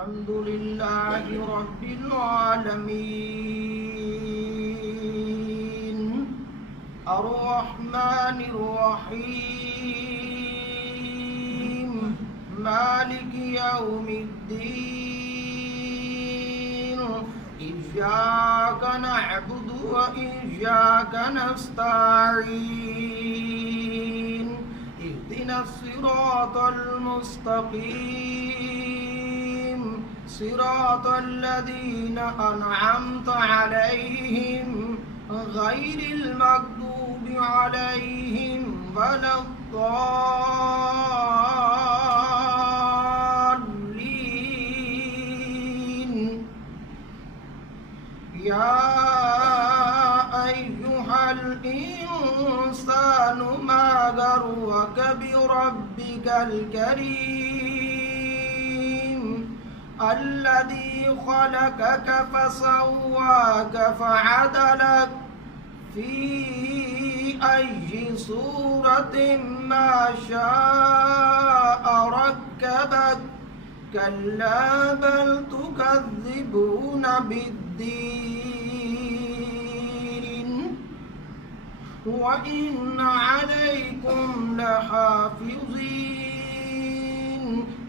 الحمد لله رب العالمين الرحمن الرحيم مالك يوم الدين إياك نعبد وإياك نستعين اهدنا الصراط المستقيم صراط الذين أنعمت عليهم غير المغضوب عليهم ولا الضالين يا أيها الإنسان ما غرك بربك الكريم الذي خلقك فسواك فعدلك في أي صورة ما شاء ركبك كلا بل تكذبون بالدين وإن عليكم لحافظين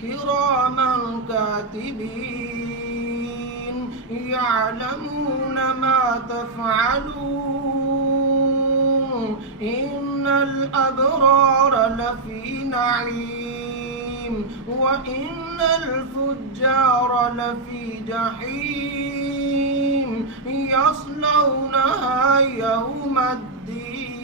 كراما كاتبين يعلمون ما تفعلون إن الأبرار لفي نعيم وإن الفجار لفي جحيم يصلونها يوم الدين